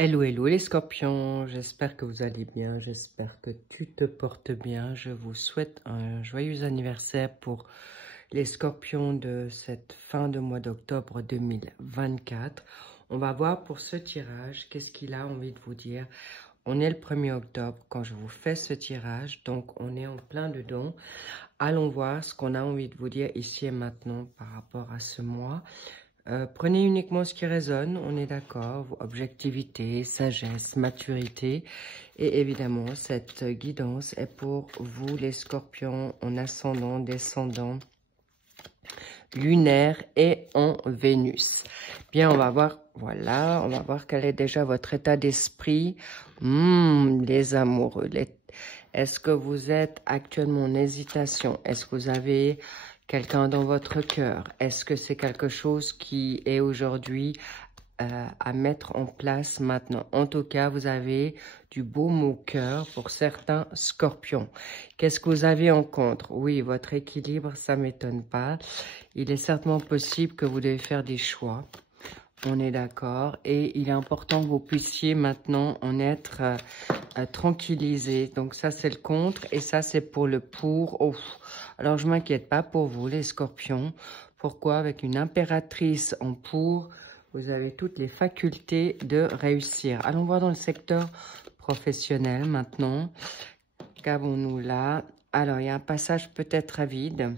Hello, hello les scorpions, j'espère que vous allez bien, j'espère que tu te portes bien. Je vous souhaite un joyeux anniversaire pour les scorpions de cette fin de mois d'octobre 2024. On va voir pour ce tirage, qu'est-ce qu'il a envie de vous dire. On est le 1er octobre quand je vous fais ce tirage, donc on est en plein dedans. Allons voir ce qu'on a envie de vous dire ici et maintenant par rapport à ce mois. Prenez uniquement ce qui résonne, on est d'accord, objectivité, sagesse, maturité. Et évidemment, cette guidance est pour vous les scorpions en ascendant, descendant, lunaire et en Vénus. Bien, on va voir, voilà, on va voir quel est déjà votre état d'esprit. Les amoureux, est-ce que vous êtes actuellement en hésitation? Est-ce que vous avez quelqu'un dans votre cœur? Est-ce que c'est quelque chose qui est aujourd'hui à mettre en place maintenant? En tout cas, vous avez du baume au cœur pour certains scorpions. Qu'est-ce que vous avez en contre? Oui, votre équilibre, ça ne m'étonne pas. Il est certainement possible que vous devez faire des choix. On est d'accord. Et il est important que vous puissiez maintenant en être tranquillisé. Donc ça, c'est le contre. Et ça, c'est pour le pour. Oh. Alors, je ne m'inquiète pas pour vous, les scorpions. Pourquoi? Avec une impératrice en pour, vous avez toutes les facultés de réussir. Allons voir dans le secteur professionnel maintenant. Qu'avons-nous là? Alors, il y a un passage peut-être à vide.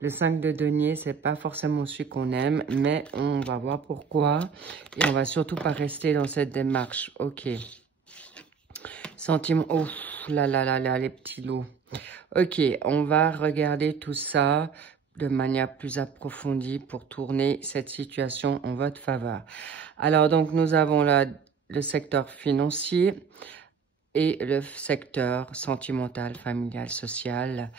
Le 5 de denier, c'est pas forcément celui qu'on aime, mais on va voir pourquoi. Et on va surtout pas rester dans cette démarche. Ok. Sentiment. Oh là là là là, les petits loups. Ok, on va regarder tout ça de manière plus approfondie pour tourner cette situation en votre faveur. Alors, donc, nous avons là le secteur financier et le secteur sentimental, familial, social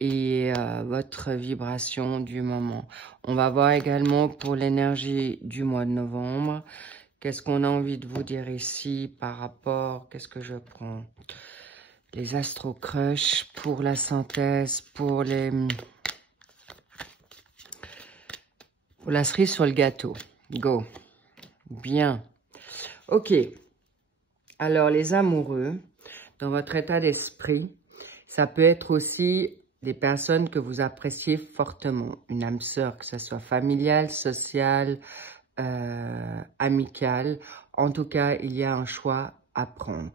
et votre vibration du moment. On va voir également pour l'énergie du mois de novembre. Qu'est-ce qu'on a envie de vous dire ici par rapport... Qu'est-ce que je prends? Les astro-crush pour la synthèse, pour les... Pour la cerise sur le gâteau. Go. Bien. Ok. Alors, les amoureux, dans votre état d'esprit, ça peut être aussi des personnes que vous appréciez fortement. Une âme sœur, que ce soit familiale, sociale, amicale. En tout cas, il y a un choix à prendre.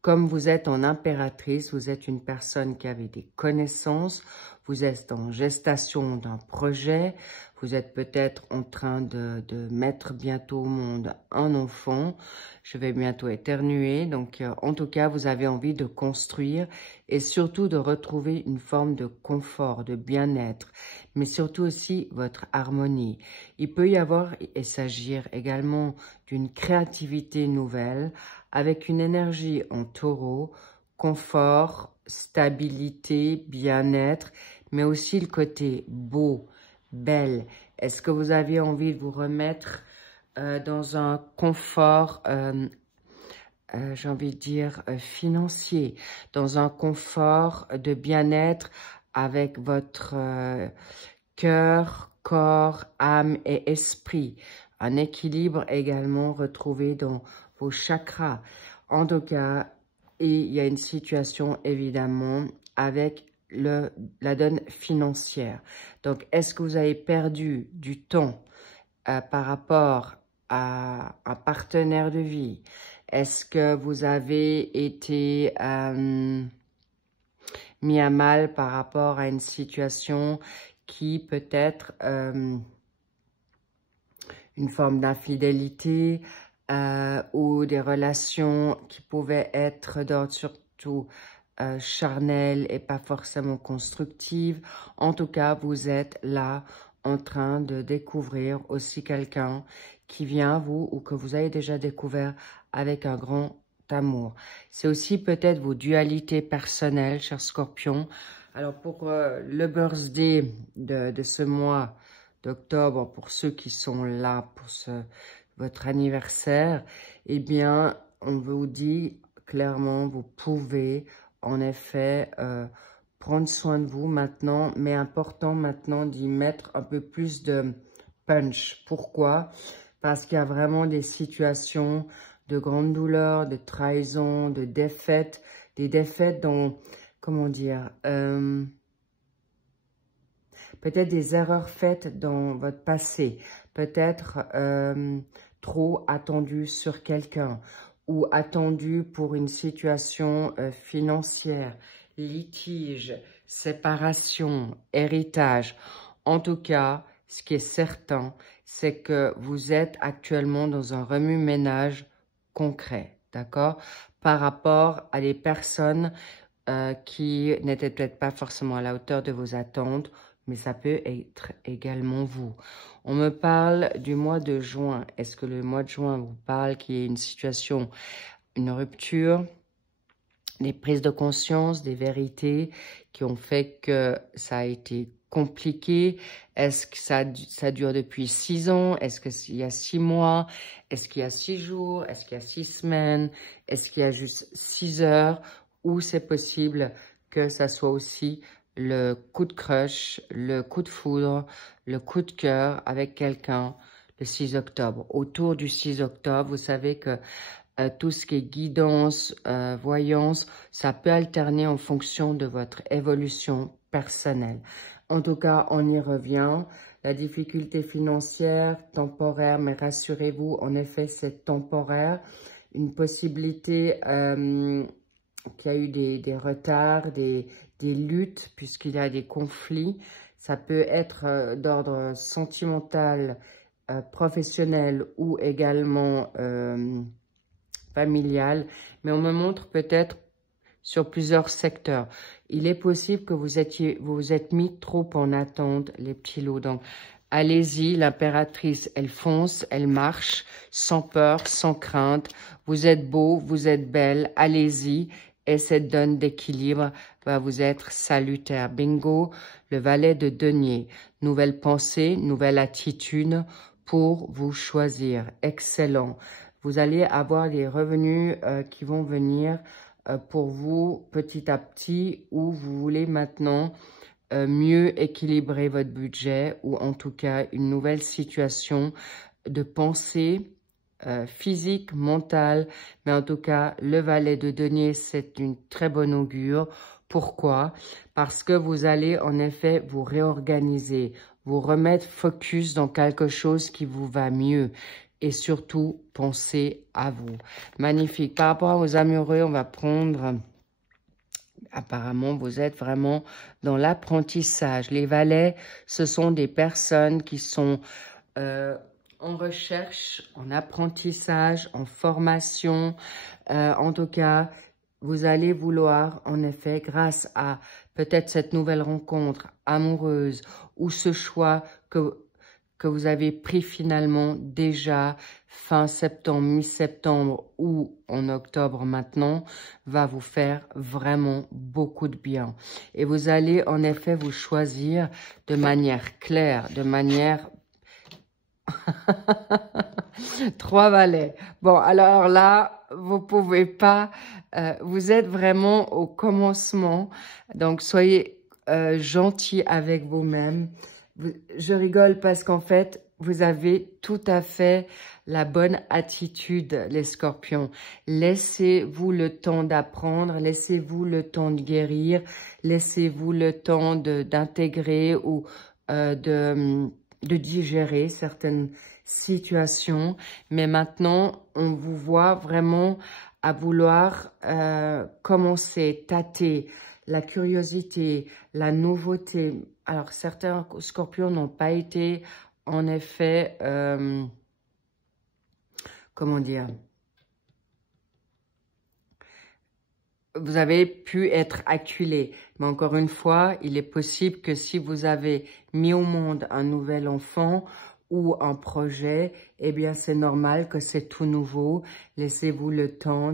Comme vous êtes en impératrice, vous êtes une personne qui avait des connaissances, vous êtes en gestation d'un projet, vous êtes peut-être en train de mettre bientôt au monde un enfant. Je vais bientôt éternuer. Donc, en tout cas, vous avez envie de construire et surtout de retrouver une forme de confort, de bien-être, mais surtout aussi votre harmonie. Il peut y avoir et s'agir également d'une créativité nouvelle avec une énergie en taureau, confort, stabilité, bien-être, mais aussi le côté beau, belle. Est-ce que vous avez envie de vous remettre dans un confort, j'ai envie de dire, financier, dans un confort de bien-être avec votre cœur, corps, âme et esprit. Un équilibre également retrouvé dans vos chakras. En tout cas, et il y a une situation évidemment avec la donne financière. Donc, est-ce que vous avez perdu du temps par rapport à un partenaire de vie? Est-ce que vous avez été mis à mal par rapport à une situation qui peut être une forme d'infidélité ou des relations qui pouvaient être d'ordre surtout charnel et pas forcément constructive. En tout cas, vous êtes là en train de découvrir aussi quelqu'un qui vient à vous ou que vous avez déjà découvert avec un grand amour. C'est aussi peut-être vos dualités personnelles, chers scorpions. Alors, pour le birthday de ce mois d'octobre, pour ceux qui sont là pour votre anniversaire, eh bien, on vous dit clairement, vous pouvez en effet prendre soin de vous maintenant, mais important maintenant d'y mettre un peu plus de punch. Pourquoi? Parce qu'il y a vraiment des situations de grandes douleurs, de trahisons, de défaites, des défaites dans, comment dire, peut-être des erreurs faites dans votre passé, peut-être trop attendu sur quelqu'un ou attendu pour une situation financière, litige, séparation, héritage. En tout cas, ce qui est certain, c'est que vous êtes actuellement dans un remue-ménage concret, d'accord? Par rapport à des personnes qui n'étaient peut-être pas forcément à la hauteur de vos attentes, mais ça peut être également vous. On me parle du mois de juin. Est-ce que le mois de juin vous parle qu'il y ait une situation, une rupture, des prises de conscience, des vérités qui ont fait que ça a été compliqué? Est-ce que ça dure depuis 6 ans? Est-ce qu'il y a 6 mois? Est-ce qu'il y a 6 jours? Est-ce qu'il y a 6 semaines? Est-ce qu'il y a juste 6 heures? Ou c'est possible que ça soit aussi le coup de crush, le coup de foudre, le coup de cœur avec quelqu'un le 6 octobre. Autour du 6 octobre, vous savez que tout ce qui est guidance, voyance, ça peut alterner en fonction de votre évolution personnelle. En tout cas, on y revient. La difficulté financière, temporaire, mais rassurez-vous, en effet, c'est temporaire. Une possibilité qu'il y a eu des retards, des luttes, puisqu'il y a des conflits. Ça peut être d'ordre sentimental, professionnel ou également familial, mais on me montre peut-être sur plusieurs secteurs. Il est possible que vous vous êtes mis trop en attente, les petits lots. Donc, allez-y, l'impératrice, elle fonce, elle marche, sans peur, sans crainte. Vous êtes beau, vous êtes belle, allez-y. Et cette donne d'équilibre va vous être salutaire. Bingo, le valet de denier. Nouvelle pensée, nouvelle attitude pour vous choisir. Excellent. Vous allez avoir des revenus qui vont venir pour vous petit à petit, où vous voulez maintenant mieux équilibrer votre budget, ou en tout cas une nouvelle situation de pensée physique, mentale, mais en tout cas le valet de denier, c'est une très bonne augure. Pourquoi? Parce que vous allez en effet vous réorganiser, vous remettre focus dans quelque chose qui vous va mieux. Et surtout, pensez à vous. Magnifique. Par rapport aux amoureux, on va prendre... Apparemment, vous êtes vraiment dans l'apprentissage. Les valets, ce sont des personnes qui sont en recherche, en apprentissage, en formation. En tout cas, vous allez vouloir, en effet, grâce à peut-être cette nouvelle rencontre amoureuse ou ce choix que vous avez pris finalement déjà fin septembre, mi-septembre ou en octobre maintenant, va vous faire vraiment beaucoup de bien. Et vous allez en effet vous choisir de manière claire, de manière... 3 valets. Bon, alors là, vous pouvez pas... vous êtes vraiment au commencement, donc soyez gentil avec vous-même. Je rigole parce qu'en fait, vous avez tout à fait la bonne attitude, les scorpions. Laissez-vous le temps d'apprendre, laissez-vous le temps de guérir, laissez-vous le temps d'intégrer ou de digérer certaines situations. Mais maintenant, on vous voit vraiment à vouloir commencer, tâter, la curiosité, la nouveauté. Alors, certains scorpions n'ont pas été, en effet, comment dire, vous avez pu être acculé. Mais encore une fois, il est possible que si vous avez mis au monde un nouvel enfant ou un projet, eh bien, c'est normal que c'est tout nouveau. Laissez-vous le temps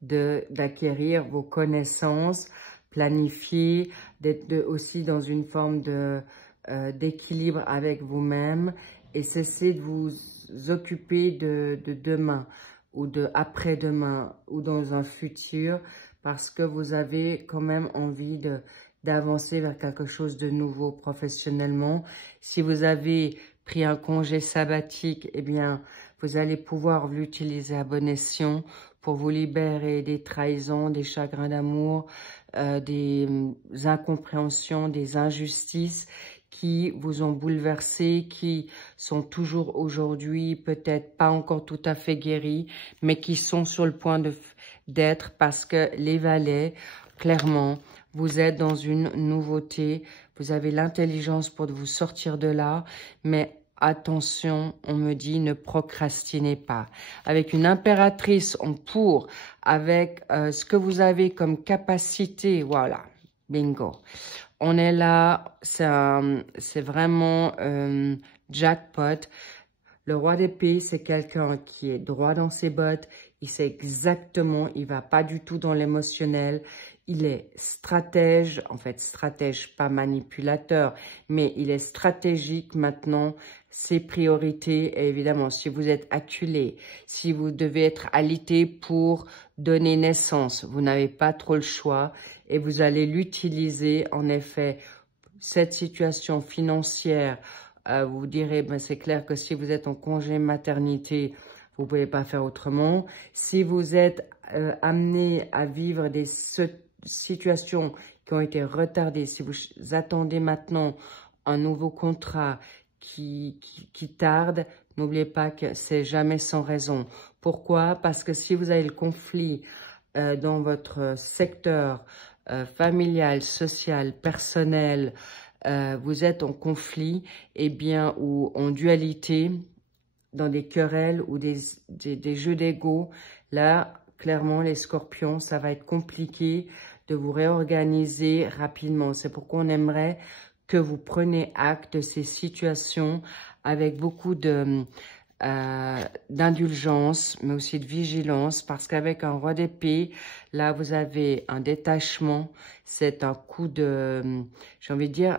d'acquérir vos connaissances, planifier, d'être aussi dans une forme d'équilibre avec vous-même et cesser de vous occuper de demain ou de après-demain ou dans un futur parce que vous avez quand même envie d'avancer vers quelque chose de nouveau professionnellement. Si vous avez pris un congé sabbatique, eh bien, vous allez pouvoir l'utiliser à bon escient pour vous libérer des trahisons, des chagrins d'amour, des incompréhensions, des injustices qui vous ont bouleversé, qui sont toujours aujourd'hui peut-être pas encore tout à fait guéris, mais qui sont sur le point d'être parce que les valets, clairement, vous êtes dans une nouveauté, vous avez l'intelligence pour vous sortir de là, mais attention, on me dit ne procrastinez pas. Avec une impératrice en pour, avec ce que vous avez comme capacité, voilà, bingo. On est là, c'est vraiment jackpot. Le roi d'épée, c'est quelqu'un qui est droit dans ses bottes. Il sait exactement, il va pas du tout dans l'émotionnel. Il est stratège, en fait stratège, pas manipulateur, mais il est stratégique maintenant. Ses priorités, et évidemment, si vous êtes acculé, si vous devez être alité pour donner naissance, vous n'avez pas trop le choix et vous allez l'utiliser. En effet, cette situation financière, vous direz, ben, c'est clair que si vous êtes en congé maternité, vous pouvez pas faire autrement. Si vous êtes amené à vivre des situations qui ont été retardées, si vous attendez maintenant un nouveau contrat qui tarde, n'oubliez pas que c'est jamais sans raison. Pourquoi? Parce que si vous avez le conflit dans votre secteur familial, social, personnel, vous êtes en conflit, eh bien, ou en dualité, dans des querelles ou des jeux d'ego, là, clairement, les scorpions, ça va être compliqué de vous réorganiser rapidement. C'est pourquoi on aimerait que vous preniez acte de ces situations avec beaucoup d'indulgence, mais aussi de vigilance, parce qu'avec un roi d'épée, là, vous avez un détachement. C'est un coup de, j'ai envie de dire,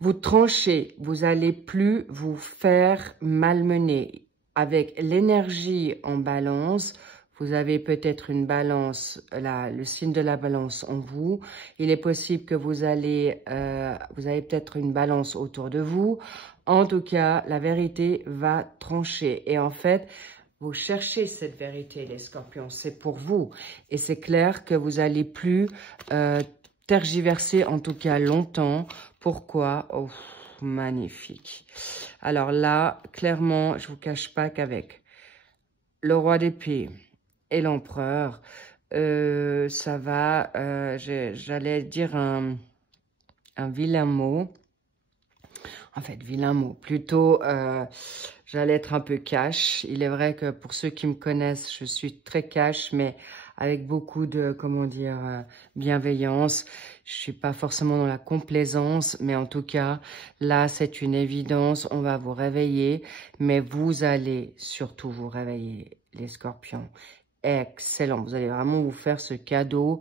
vous tranchez, vous n'allez plus vous faire malmener. Avec l'énergie en balance, vous avez peut-être une balance, le signe de la balance en vous. Il est possible que vous avez peut-être une balance autour de vous. En tout cas, la vérité va trancher. Et en fait, vous cherchez cette vérité, les scorpions. C'est pour vous. Et c'est clair que vous n'allez plus tergiverser, en tout cas longtemps. Pourquoi? Oh, magnifique. Alors là, clairement, je ne vous cache pas qu'avec le roi d'épée et l'empereur, ça va, j'allais dire un vilain mot. En fait, vilain mot. Plutôt, j'allais être un peu cash. Il est vrai que pour ceux qui me connaissent, je suis très cash, mais avec beaucoup de, comment dire, bienveillance. Je suis pas forcément dans la complaisance, mais en tout cas, là, c'est une évidence. On va vous réveiller, mais vous allez surtout vous réveiller, les scorpions. Excellent. Vous allez vraiment vous faire ce cadeau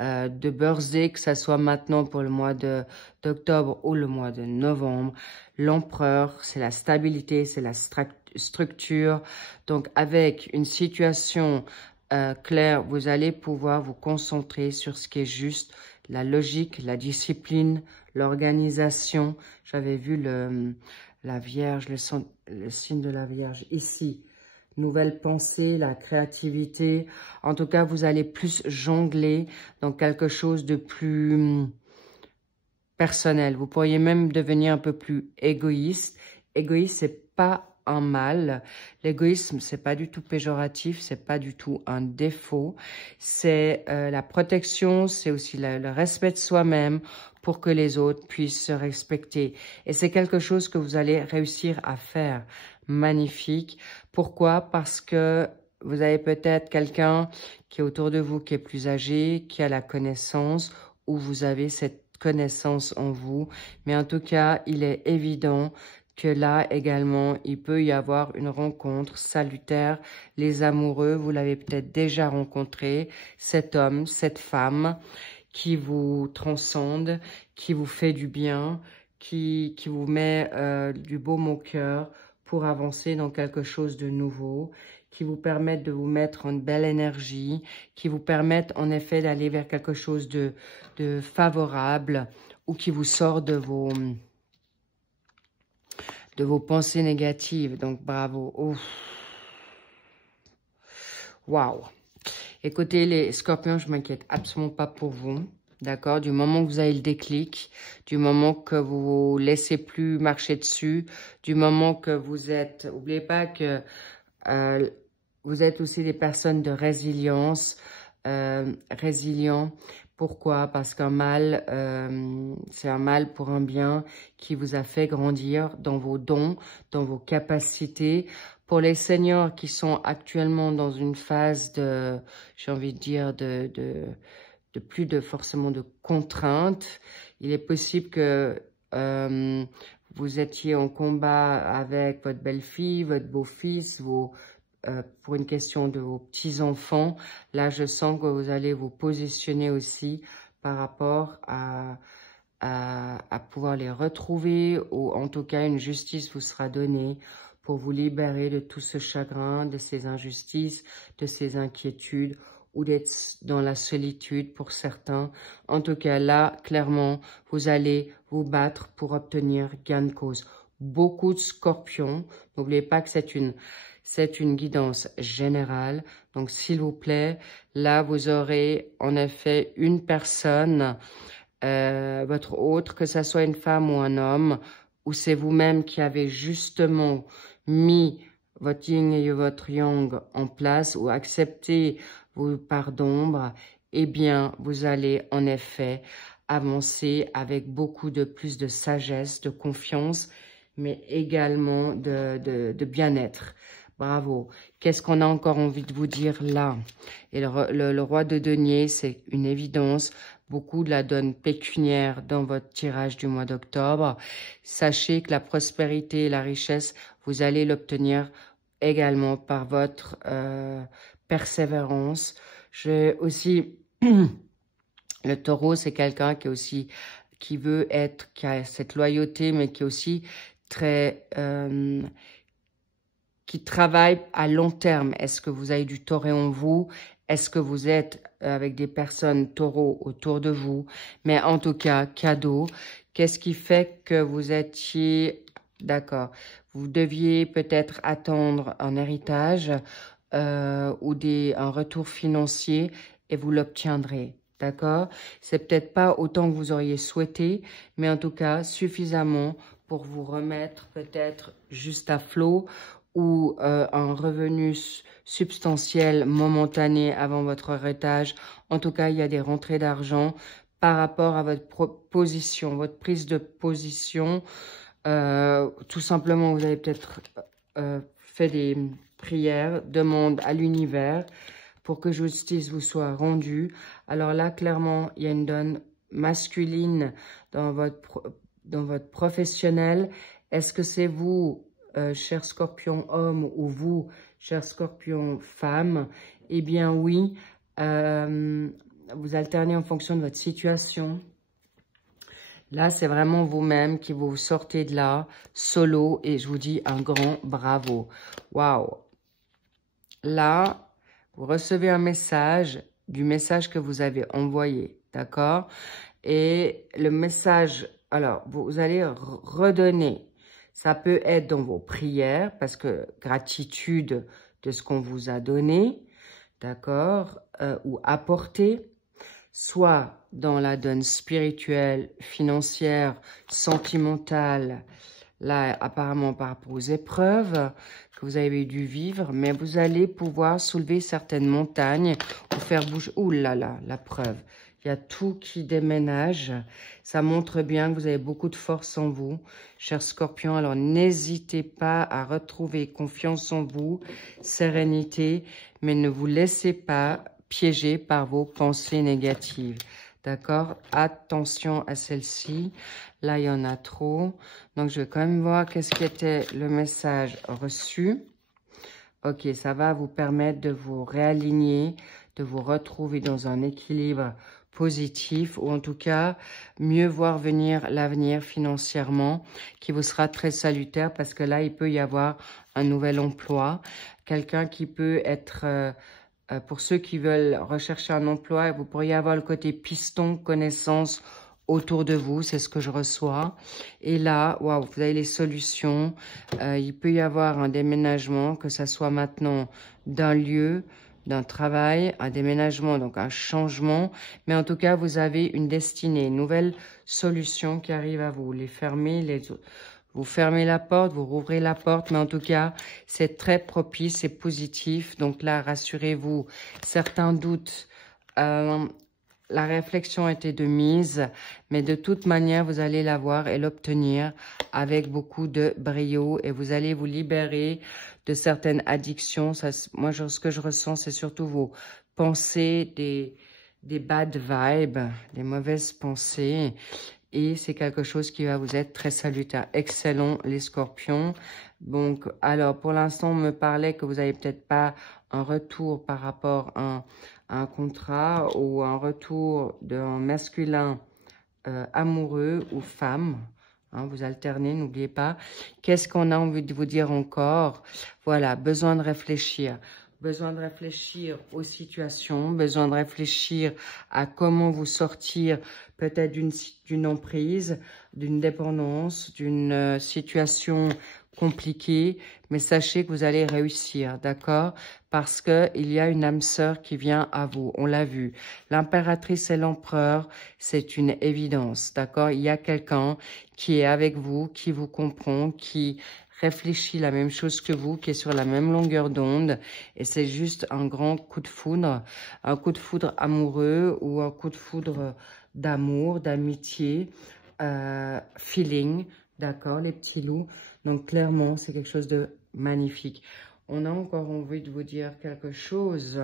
de birthday, que ça soit maintenant pour le mois d'octobre ou le mois de novembre. L'empereur, c'est la stabilité, c'est la structure. Donc, avec une situation claire, vous allez pouvoir vous concentrer sur ce qui est juste, la logique, la discipline, l'organisation. J'avais vu la Vierge, le signe de la Vierge ici. Nouvelle pensée, la créativité. En tout cas, vous allez plus jongler dans quelque chose de plus personnel. Vous pourriez même devenir un peu plus égoïste. Égoïste, c'est pas un mal. L'égoïsme, c'est pas du tout péjoratif, c'est pas du tout un défaut. C'est la protection, c'est aussi le respect de soi-même pour que les autres puissent se respecter. Et c'est quelque chose que vous allez réussir à faire. Magnifique. Pourquoi? Parce que vous avez peut-être quelqu'un qui est autour de vous, qui est plus âgé, qui a la connaissance, ou vous avez cette connaissance en vous. Mais en tout cas, il est évident que là également, il peut y avoir une rencontre salutaire. Les amoureux, vous l'avez peut-être déjà rencontré, cet homme, cette femme qui vous transcende, qui vous fait du bien, qui vous met du baume au cœur, pour avancer dans quelque chose de nouveau, qui vous permettent de vous mettre en belle énergie, qui vous permettent en effet d'aller vers quelque chose de favorable ou qui vous sort de de vos pensées négatives. Donc, bravo. Waouh. Écoutez, les scorpions, je m'inquiète absolument pas pour vous. D'accord? Du moment que vous avez le déclic, du moment que vous vous laissez plus marcher dessus, du moment que vous êtes... N'oubliez pas que vous êtes aussi des personnes de résilience, résilients. Pourquoi? Parce qu'un mal, c'est un mal pour un bien qui vous a fait grandir dans vos dons, dans vos capacités. Pour les seniors qui sont actuellement dans une phase de, j'ai envie de dire, de plus de forcément de contraintes, il est possible que vous étiez en combat avec votre belle-fille, votre beau-fils, pour une question de vos petits-enfants. Là, je sens que vous allez vous positionner aussi par rapport à pouvoir les retrouver, ou en tout cas, une justice vous sera donnée pour vous libérer de tout ce chagrin, de ces injustices, de ces inquiétudes, ou d'être dans la solitude pour certains. En tout cas, là, clairement, vous allez vous battre pour obtenir gain de cause. Beaucoup de scorpions, n'oubliez pas que c'est une guidance générale. Donc, s'il vous plaît, là, vous aurez en effet une personne, votre autre, que ce soit une femme ou un homme, ou c'est vous-même qui avez justement mis votre yin et votre yang en place, ou accepté vos parts d'ombre, eh bien, vous allez en effet avancer avec beaucoup de plus de sagesse, de confiance, mais également de bien-être. Bravo. Qu'est-ce qu'on a encore envie de vous dire là? Et le roi de denier, c'est une évidence. Beaucoup de la donne pécuniaire dans votre tirage du mois d'octobre. Sachez que la prospérité et la richesse, vous allez l'obtenir également par votre persévérance. J'ai aussi... Le taureau, c'est quelqu'un qui veut être, qui a cette loyauté, mais qui est aussi très... qui travaille à long terme. Est-ce que vous avez du taureau en vous? Est-ce que vous êtes avec des personnes taureaux autour de vous? Mais en tout cas, cadeau. Qu'est-ce qui fait que vous étiez... D'accord. Vous deviez peut-être attendre un héritage ou un retour financier et vous l'obtiendrez. D'accord? C'est peut-être pas autant que vous auriez souhaité, mais en tout cas, suffisamment pour vous remettre peut-être juste à flot ou un revenu substantiel momentané avant votre héritage. En tout cas, il y a des rentrées d'argent par rapport à votre position, votre prise de position. Tout simplement, vous avez peut-être fait des prières, demande à l'univers pour que justice vous soit rendue. Alors là, clairement, il y a une donne masculine dans votre professionnel. Est-ce que c'est vous, cher scorpion homme, ou vous, cher scorpion femme? Eh bien oui, vous alternez en fonction de votre situation. Là, c'est vraiment vous-même qui vous sortez de là, solo, et je vous dis un grand bravo. Waouh! Là, vous recevez un message du message que vous avez envoyé, d'accord? Et le message, alors, vous allez redonner. Ça peut être dans vos prières, parce que gratitude de ce qu'on vous a donné, d'accord? Ou apporté. Soit dans la donne spirituelle, financière, sentimentale, là, apparemment par rapport aux épreuves que vous avez dû vivre, mais vous allez pouvoir soulever certaines montagnes ou faire bouger. Ouh là là, la preuve. Il y a tout qui déménage. Ça montre bien que vous avez beaucoup de force en vous, cher Scorpion. Alors, n'hésitez pas à retrouver confiance en vous, sérénité, mais ne vous laissez pas piégé par vos pensées négatives. D'accord? Attention à celle-ci. Là, il y en a trop. Donc, je vais quand même voir qu'est-ce qui était le message reçu. Ok, ça va vous permettre de vous réaligner, de vous retrouver dans un équilibre positif, ou en tout cas, mieux voir venir l'avenir financièrement, qui vous sera très salutaire, parce que là, il peut y avoir un nouvel emploi. Quelqu'un qui peut être... pour ceux qui veulent rechercher un emploi, vous pourriez avoir le côté piston, connaissance autour de vous, c'est ce que je reçois. Et là, waouh, vous avez les solutions. Il peut y avoir un déménagement, que ça soit maintenant d'un lieu, d'un travail, un déménagement, donc un changement. Mais en tout cas, vous avez une destinée, une nouvelle solution qui arrive à vous. Vous fermez la porte, vous rouvrez la porte, mais en tout cas, c'est très propice, c'est positif. Donc là, rassurez-vous, certains doutes, la réflexion a été de mise, mais de toute manière, vous allez l'avoir et l'obtenir avec beaucoup de brio et vous allez vous libérer de certaines addictions. Ça, moi, ce que je ressens, c'est surtout vos pensées, des bad vibes, des mauvaises pensées. Et c'est quelque chose qui va vous être très salutaire. Excellent, les scorpions. Donc, alors, pour l'instant, on me parlait que vous n'avez peut-être pas un retour par rapport à un contrat ou un retour d'un masculin amoureux ou femme. Hein, vous alternez, n'oubliez pas. Qu'est-ce qu'on a envie de vous dire encore? Voilà, besoin de réfléchir. Besoin de réfléchir aux situations, besoin de réfléchir à comment vous sortir peut-être d'une emprise, d'une dépendance, d'une situation compliquée. Mais sachez que vous allez réussir, d'accord? Parce qu'il y a une âme sœur qui vient à vous, on l'a vu. L'impératrice et l'empereur, c'est une évidence, d'accord? Il y a quelqu'un qui est avec vous, qui vous comprend, qui réfléchit la même chose que vous, qui est sur la même longueur d'onde, et c'est juste un grand coup de foudre amoureux ou un coup de foudre d'amour, d'amitié, feeling, d'accord, les petits loups. Donc clairement, c'est quelque chose de magnifique. On a encore envie de vous dire quelque chose.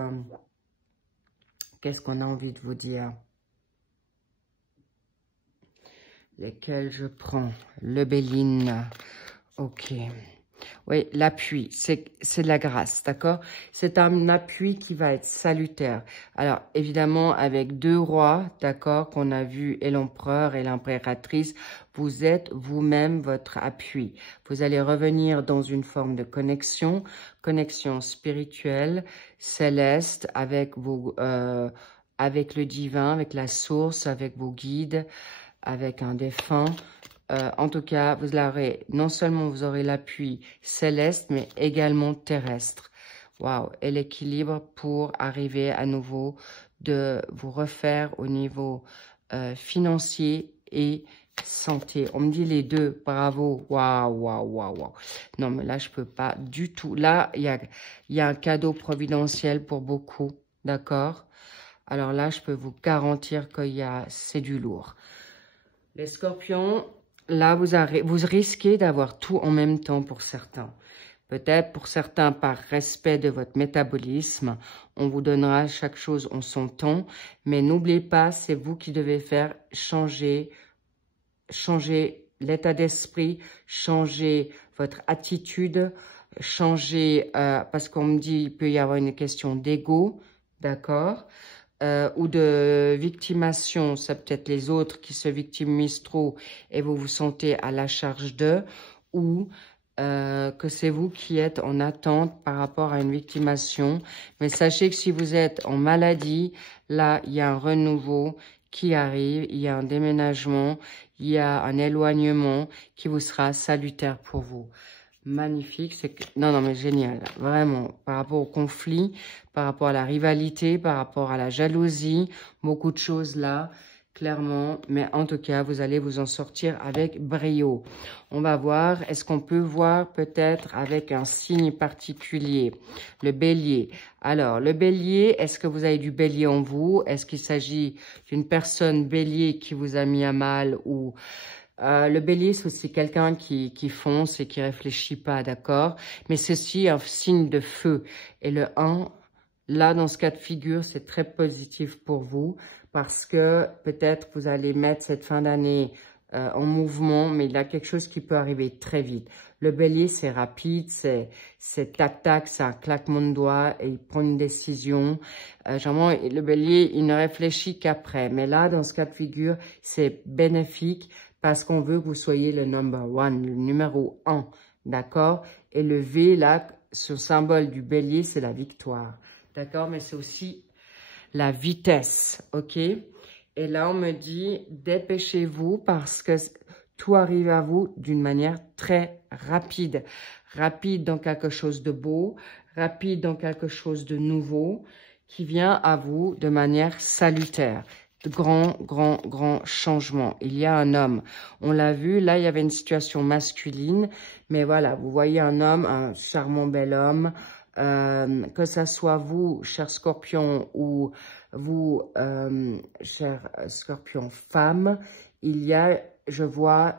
Qu'est-ce qu'on a envie de vous dire? Lesquels je prends? Le Béline. Ok. Oui, l'appui, c'est de la grâce, d'accord? C'est un appui qui va être salutaire. Alors, évidemment, avec deux rois, d'accord, qu'on a vu, et l'empereur et l'impératrice, vous êtes vous-même votre appui. Vous allez revenir dans une forme de connexion spirituelle, céleste, avec avec le divin, avec la source, avec vos guides, avec un défunt. En tout cas, non seulement vous aurez l'appui céleste, mais également terrestre. Waouh! Et l'équilibre pour arriver à nouveau de vous refaire au niveau financier et santé. On me dit les deux, bravo, waouh, waouh, waouh, waouh. Non, mais là, je peux pas du tout. Là, il y a un cadeau providentiel pour beaucoup, d'accord? Alors là, je peux vous garantir que c'est du lourd. Les scorpions, là, vous risquez d'avoir tout en même temps pour certains. Peut-être pour certains, par respect de votre métabolisme, on vous donnera chaque chose en son temps. Mais n'oubliez pas, c'est vous qui devez faire changer l'état d'esprit, changer votre attitude, changer, parce qu'on me dit il peut y avoir une question d'ego, d'accord? Ou de victimation, c'est peut-être les autres qui se victimisent trop et vous vous sentez à la charge d'eux, ou que c'est vous qui êtes en attente par rapport à une victimation. Mais sachez que si vous êtes en maladie, là, il y a un renouveau qui arrive, il y a un déménagement, il y a un éloignement qui vous sera salutaire pour vous. Magnifique, non mais génial, vraiment, par rapport au conflit, par rapport à la rivalité, par rapport à la jalousie, beaucoup de choses là, clairement, mais en tout cas, vous allez vous en sortir avec brio. On va voir, est-ce qu'on peut voir peut-être avec un signe particulier, le bélier. Alors, le bélier, est-ce que vous avez du bélier en vous? Est-ce qu'il s'agit d'une personne bélier qui vous a mis à mal ou... le bélier, c'est aussi quelqu'un qui fonce et qui réfléchit pas, d'accord? Mais c'est aussi un signe de feu. Et le 1, là, dans ce cas de figure, c'est très positif pour vous parce que peut-être vous allez mettre cette fin d'année en mouvement, mais il y a quelque chose qui peut arriver très vite. Le bélier, c'est rapide, c'est tac-tac, c'est un claquement de doigts et il prend une décision. Généralement, le bélier, il ne réfléchit qu'après. Mais là, dans ce cas de figure, c'est bénéfique parce qu'on veut que vous soyez le number one, le numéro 1, d'accord? Et le V, là, ce symbole du bélier, c'est la victoire, d'accord? Mais c'est aussi la vitesse, ok? Et là, on me dit, dépêchez-vous parce que tout arrive à vous d'une manière très rapide. Rapide dans quelque chose de beau, rapide dans quelque chose de nouveau qui vient à vous de manière salutaire. De grand changement. Il y a un homme. On l'a vu, là, il y avait une situation masculine. Mais voilà, vous voyez un homme, un charmant bel homme. Que ça soit vous, cher Scorpion, ou vous, cher Scorpion femme, il y a, je vois,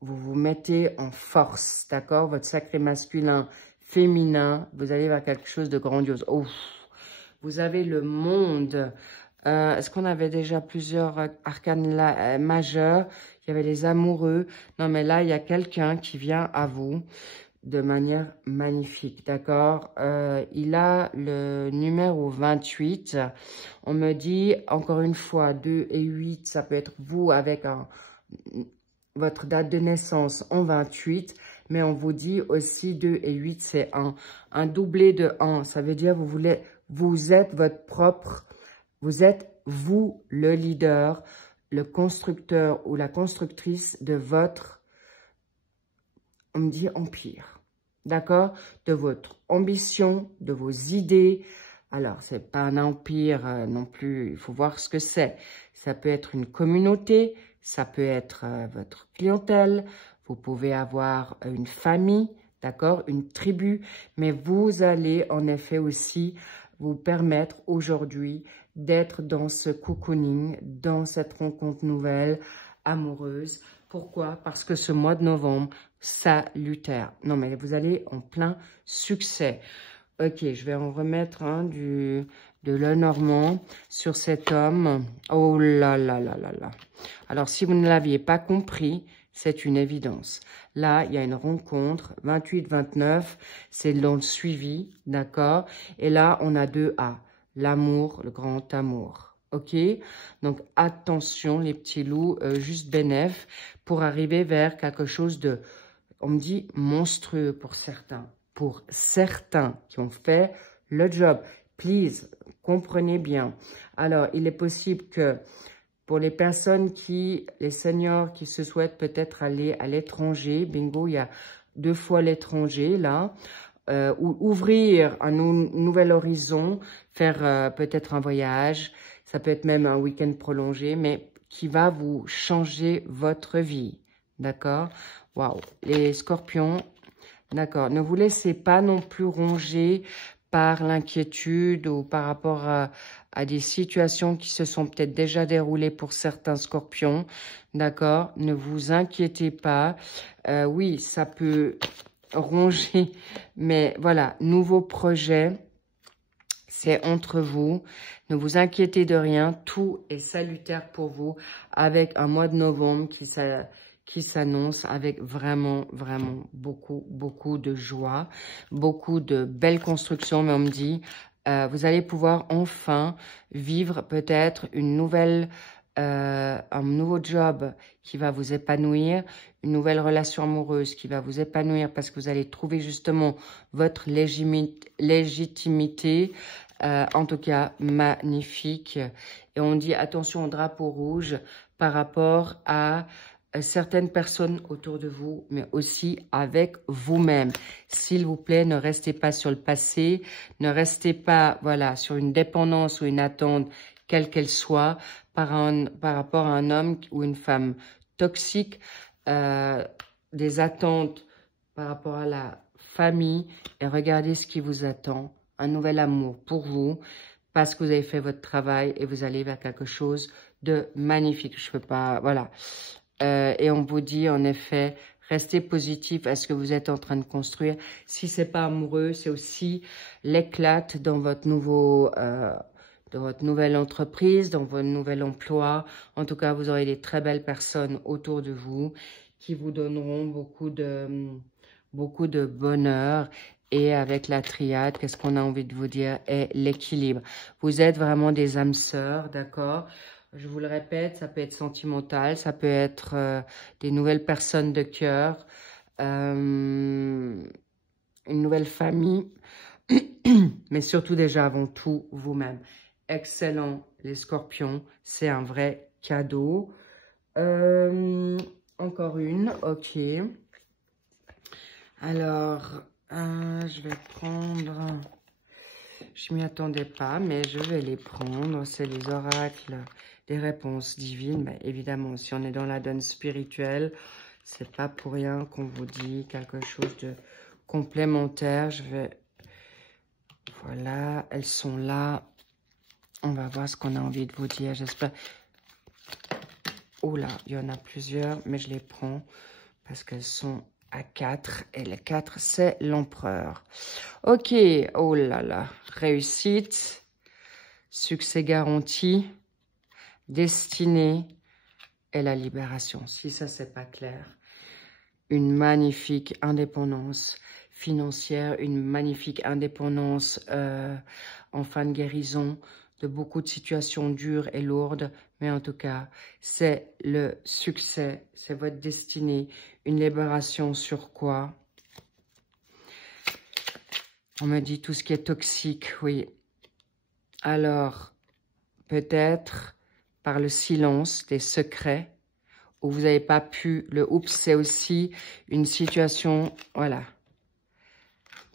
vous vous mettez en force, d'accord? Votre sacré masculin, féminin, vous allez vers quelque chose de grandiose. Ouf, vous avez le monde. Est-ce qu'on avait déjà plusieurs arcanes là, majeurs? Il y avait les amoureux. Non, mais là, il y a quelqu'un qui vient à vous de manière magnifique, d'accord? Il a le numéro 28. On me dit, encore une fois, 2 et 8, ça peut être vous avec votre date de naissance en 28, mais on vous dit aussi 2 et 8, c'est un doublé de 1. Ça veut dire vous êtes votre propre, vous êtes vous le leader, le constructeur ou la constructrice de votre, on me dit empire. D'accord? De votre ambition, de vos idées. Alors, c'est pas un empire non plus, il faut voir ce que c'est. Ça peut être une communauté, ça peut être votre clientèle, vous pouvez avoir une famille, d'accord? Une tribu, mais vous allez en effet aussi vous permettre aujourd'hui d'être dans ce cocooning, dans cette rencontre nouvelle, amoureuse. Pourquoi? Parce que ce mois de novembre, salutaire. Non, mais vous allez en plein succès. Ok, je vais en remettre un de Lenormand sur cet homme. Oh là là là là là. Alors, si vous ne l'aviez pas compris, c'est une évidence. Là, il y a une rencontre, 28-29, c'est dans le suivi, d'accord? Et là, on a 2A, l'amour, le grand amour. Ok, donc attention les petits loups, juste bénéf pour arriver vers quelque chose de, on me dit, monstrueux pour certains. Pour certains qui ont fait le job. Please, comprenez bien. Alors, il est possible que pour les personnes les seniors qui se souhaitent peut-être aller à l'étranger, bingo, il y a 2 fois l'étranger là, ou ouvrir un nouvel horizon, faire peut-être un voyage, ça peut être même un week-end prolongé, mais qui va vous changer votre vie, d'accord? Waouh, les scorpions, d'accord, ne vous laissez pas non plus ronger par l'inquiétude ou par rapport à des situations qui se sont peut-être déjà déroulées pour certains scorpions, d'accord? Ne vous inquiétez pas. Oui, ça peut ronger, mais voilà, nouveau projet, c'est entre vous. Ne vous inquiétez de rien, tout est salutaire pour vous avec un mois de novembre qui s'annonce avec vraiment beaucoup de joie, beaucoup de belles constructions, mais on me dit, vous allez pouvoir enfin vivre peut-être un nouveau job qui va vous épanouir, une nouvelle relation amoureuse qui va vous épanouir parce que vous allez trouver justement votre légitimité, en tout cas magnifique. Et on dit attention au drapeau rouge par rapport à certaines personnes autour de vous, mais aussi avec vous-même. S'il vous plaît, ne restez pas sur le passé, ne restez pas voilà, sur une dépendance ou une attente, quelle qu'elle soit, par rapport à un homme ou une femme toxique, des attentes par rapport à la famille, et regardez ce qui vous attend, un nouvel amour pour vous, parce que vous avez fait votre travail et vous allez vers quelque chose de magnifique. Je peux pas, voilà. Et on vous dit, en effet, restez positif à ce que vous êtes en train de construire. Si c'est pas amoureux, c'est aussi l'éclate dans votre dans votre nouvelle entreprise, dans votre nouvel emploi. En tout cas, vous aurez des très belles personnes autour de vous qui vous donneront beaucoup de bonheur. Et avec la triade, qu'est-ce qu'on a envie de vous dire? Et l'équilibre. Vous êtes vraiment des âmes sœurs, d'accord? Je vous le répète, ça peut être sentimental, ça peut être des nouvelles personnes de cœur, une nouvelle famille, mais surtout déjà avant tout vous-même. Excellent les scorpions, c'est un vrai cadeau. Encore une, ok. Alors, je vais prendre... Je m'y attendais pas, mais je vais les prendre. C'est les oracles des réponses divines. Ben, évidemment, si on est dans la donne spirituelle, c'est pas pour rien qu'on vous dit quelque chose de complémentaire. Je vais... Voilà, elles sont là. On va voir ce qu'on a envie de vous dire. J'espère... Oh là, il y en a plusieurs, mais je les prends parce qu'elles sont à 4. Et les 4, c'est l'empereur. Ok, oh là là. Réussite, succès garanti, destinée et la libération. Si ça, c'est pas clair. Une magnifique indépendance financière, une magnifique indépendance en fin de guérison de beaucoup de situations dures et lourdes. Mais en tout cas, c'est le succès, c'est votre destinée. Une libération sur quoi? On me dit tout ce qui est toxique, oui. Alors, peut-être par le silence des secrets, où vous n'avez pas pu, le oups, c'est aussi une situation, voilà,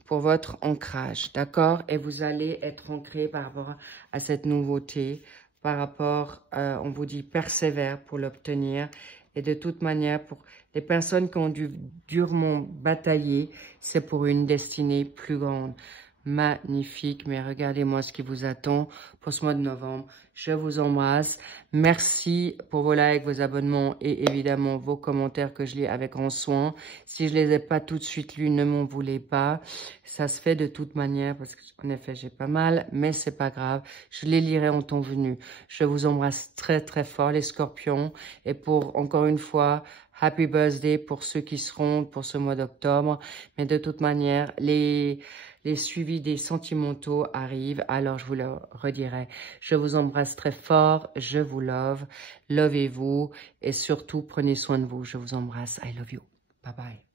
pour votre ancrage, d'accord? Et vous allez être ancré par rapport à cette nouveauté, par rapport, on vous dit, persévère pour l'obtenir. Et de toute manière, pour les personnes qui ont dû durement batailler, c'est pour une destinée plus grande. Magnifique, mais regardez-moi ce qui vous attend pour ce mois de novembre. Je vous embrasse. Merci pour vos likes, vos abonnements et évidemment vos commentaires que je lis avec grand soin. Si je les ai pas tout de suite lus, ne m'en voulez pas. Ça se fait de toute manière parce qu'en effet, j'ai pas mal, mais c'est pas grave. Je les lirai en temps venu. Je vous embrasse très très fort les scorpions. Et pour encore une fois, happy birthday pour ceux qui seront pour ce mois d'octobre. Mais de toute manière, les suivis des sentimentaux arrivent, alors je vous le redirai. Je vous embrasse très fort, je vous love, lovez-vous et surtout prenez soin de vous. Je vous embrasse, I love you. Bye bye.